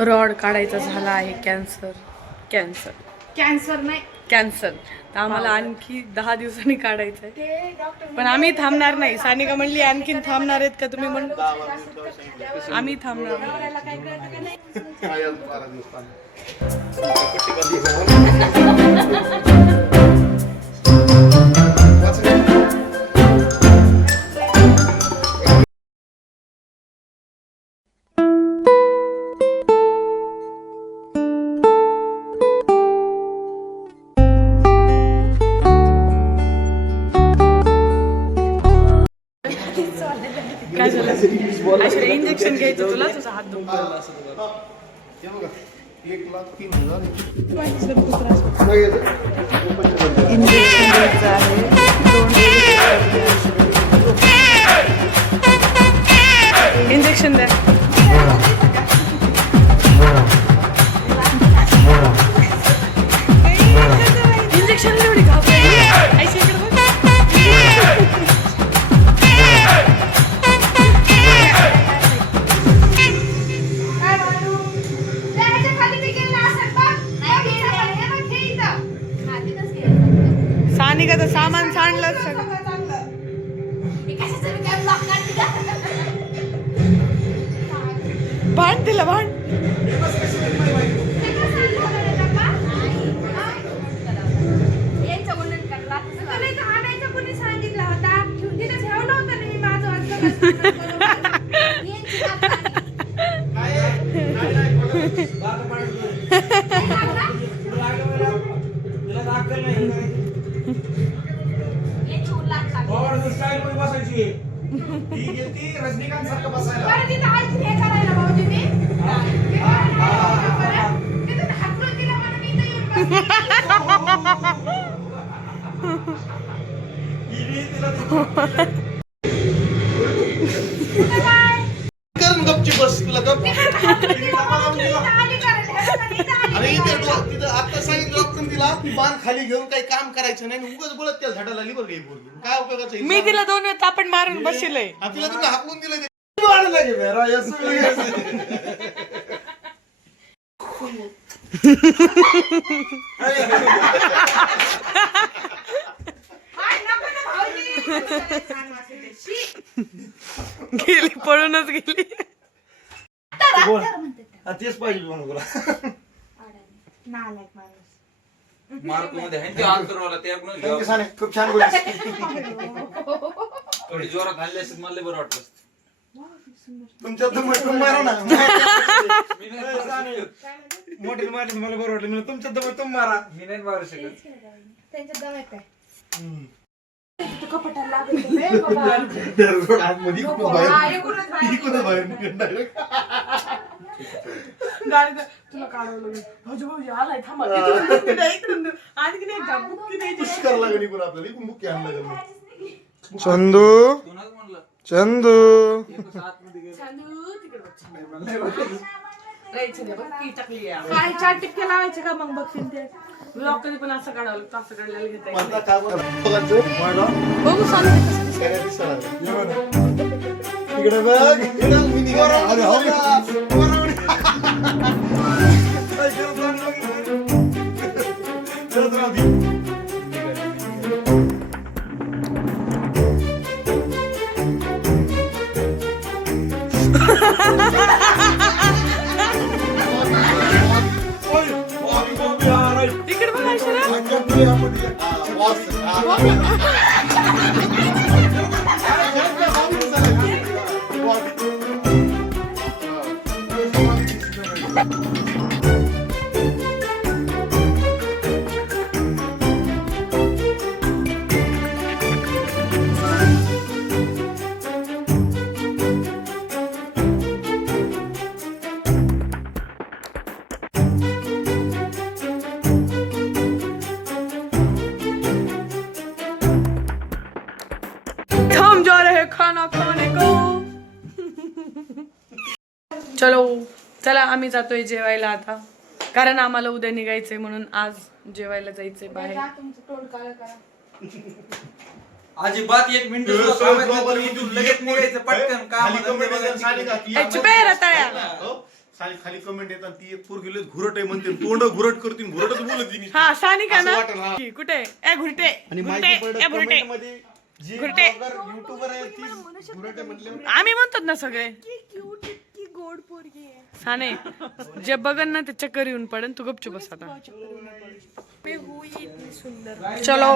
Rod काढायचा झाला आहे कॅन्सर नाही कॅन्सर. तर आम्हाला आणखी 10 दिवसांनी काढायचं आहे, पण आम्ही थांबणार नाही. सानिका म्हणली आणखीन थांबणार आहेत का तुम्ही? म्हणून आम्ही थांबणार नाही. काय झालं? इंजेक्शन घ्यायचं तुला, तुझा हात दुखतो. इंजेक्शन घ्यायचं आहे. इंजेक्शन द्या. इंजेक्शन एवढी सानिका तर सामान सांडलं सगळं. भांड तिला भांड. रजनीकांत सारखं बसायला गपची बस तुला गप. अरे तिथं आता सांगितलं डॉक्टर तिला ती बाण खाली घेऊन काही काम करायचं नाही, उगाच बोलत त्याला झाडाला लिव्हर घे बोल. काय उपयोगाचं? मी तिला 2 वेळा तापण मारून बसलोय. तिला तुम्ही हाकून दिलं. गेली, पळूनच गेली. तेच पाहिजे खूप छान बोल. थोडी जोरात हल्ली असेल मला बरं वाटलं. तुमच्या मारा ना. मोठी मारली मला बरं वाटलं. तुमच्या दम तुम मारा. मी नाही मारू शकत. तुला काढवलं आलाय थांबा. चंदू चंदू काय 4 टिपके लावायचे का? मग बघतील ते ब्लॉक कधी पण असं काढावं लागतं. असं काढलेलं घेता बघू सांग. इकडे बघ. तिकडे बघायचं ना. खाना खाने को. चलो चला आम्ही जातोय जेवायला आता, कारण आम्हाला उद्या निघायचंय म्हणून आज जेवायला जायचंय बाहेर. अजिबात 1 मिनिट लगेच निघायचं पटकन. काम खाली कमेंट येतात ती एक पोर गेले घुरट आहे म्हणते तोंड घुरट करतील घुरटच बोलत ती हा सानिका ना असं वाटेल, हा. की कुठे ए घुरटे आणि घुरटे माहिती पडलं ए घुरटे comment मध्ये जी घुरटे. युट्यूबर आहे ती घुरट आहे म्हणल्यावर आम्ही म्हणतात ना सगळे साने जे बघन ना ते चक्कर येऊन पडन तू गपचूप बस आता चलो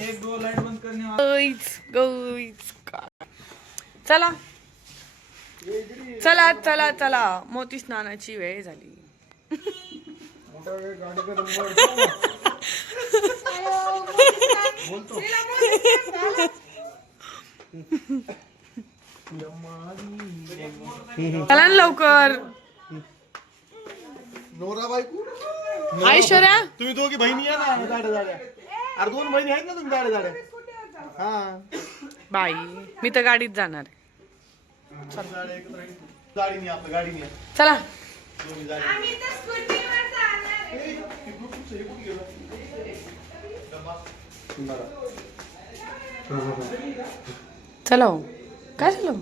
एक दो लाइट बंद करने गईच चला चला चला चला मोती स्नानाची वेळ झाली चला ना लवकर नवरा बायको ऐश्वर्या तुम्ही दोघी बहिणी या ना जाड्या जाड्या अरे 2 बहिणी आहेत ना तुम्ही जाड्या जाड्या हा बाई मी तर गाडीत जाणार आहे. जाड्या एकत्र आहे. गाडीने आपलं गाडीने चला दोघी जाड्या चला हो. काय झालं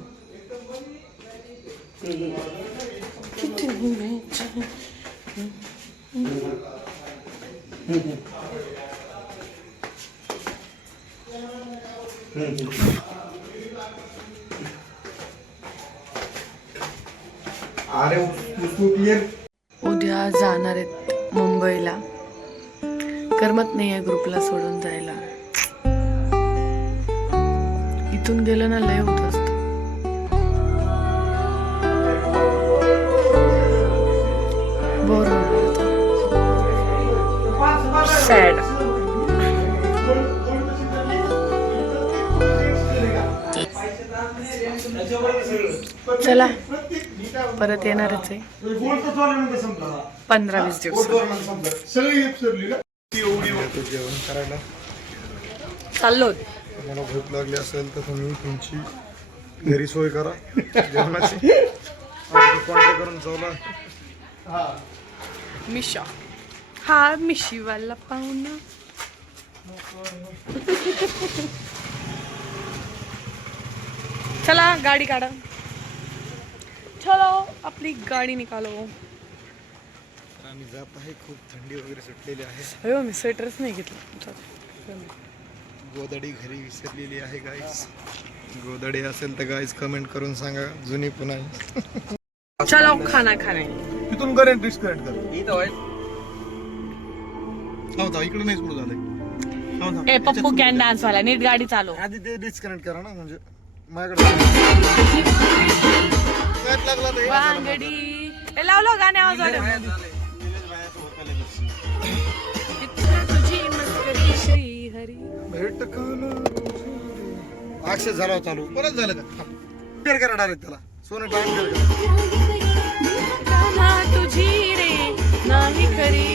अरे उसको क्लियर उद्या जाणार आहेत मुंबईला करमत नाही आहे ग्रुपला सोडून जायला इथून गेलं ना लय होत असत बोर सॅड चला परत येणारच आहे 15-20 दिवस जेवण करायला चाललो मला भूक लागली असेल तर तुम्ही तुमची घरी सोय करा जेवणाची कॉन्टॅक्ट करून चावला मिशा हा मिशीवाला पाहुणा चला गाडी काढा चलो आपली गाडी निकालो आम्ही जात आहे खूप थंडी वगैरे सुटलेली आहे अयो मी स्वेटरच नाही घेतलं गोदडी घरी विसरलेली आहे गाईस गोदडी असेल तर गाईस कमेंट करून सांगा जुनी पुन्हा चलो खाना खाने तिथून करेंट डिस्कनेक्ट कर इथं होय. इकडे नाही सुरू झालंय ए पप्पू कॅन डान्स वाला नीट गाडी चालव आधी ते डिस्कनेक्ट करा ना म्हणजे माझ्याकडे लागला तर वांगडी ए लावलो गाणे आवाज वाढव. तुझी मस्करी श्री हरी भेट अक्षय झाला चालू परत झालं का पेर करा डायरेक्ट त्याला सोनं डान्स कर तुझी रे नाही खरी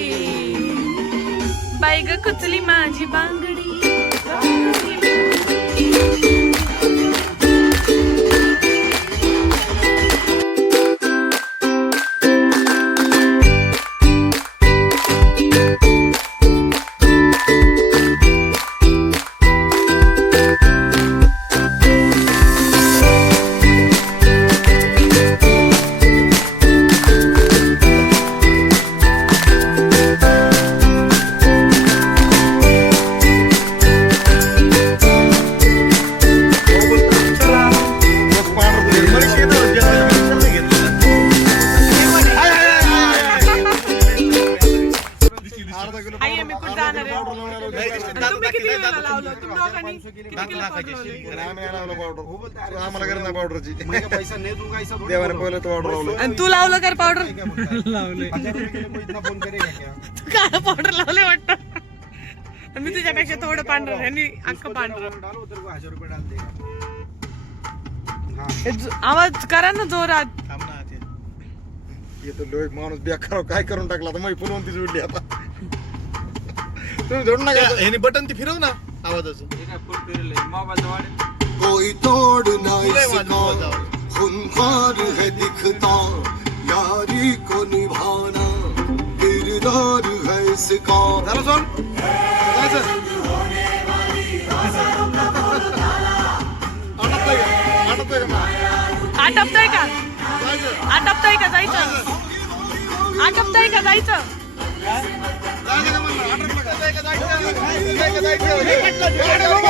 बाई ग कुचली माझी बांगडी आई मी कुठं जाणार आहे तुम्ही किती वेळा लावलं तुम्ही दोघांनी किती किलो पावडर लावलं? आम्हाला गरज नाही पावडरची पैसा नहीं दूंगा ऐसा थोड़ी देवाने पहिलं तर पावडर लावलं आणि तू लावलं कर पावडर लावले 1000 रुपए के लिए कोई इतना फोन करेगा क्या तू काय पावडर लावले वाटतं आणि मी तुझ्यापेक्षा थोडं पांढरं आणि अख्खं पांढरं डालो तेरे को 1000 रुपए डाल देगा हे आवाज करा ना जोरात थांब ना ते येतो लोक माणूस बेकार काय करून टाकला तर मग पुनवंती जोडली आता तुम्ही जोड ना ह्याने बटन ती फिरव ना आवाजाचं हे काय फुल फिरले मोबाईल वाढे कोई तोड़ ना तुला इसका खूंखार है दिखता यारी को निभाना किरदार है इसका झालं सोन जायचं आटपतोय का आटपतोय का जायचं आटपतोय का जायचं आटपतंय का जायचं? जायचं का म्हणलं? आटोपलं का? जायचं का? जायचं का?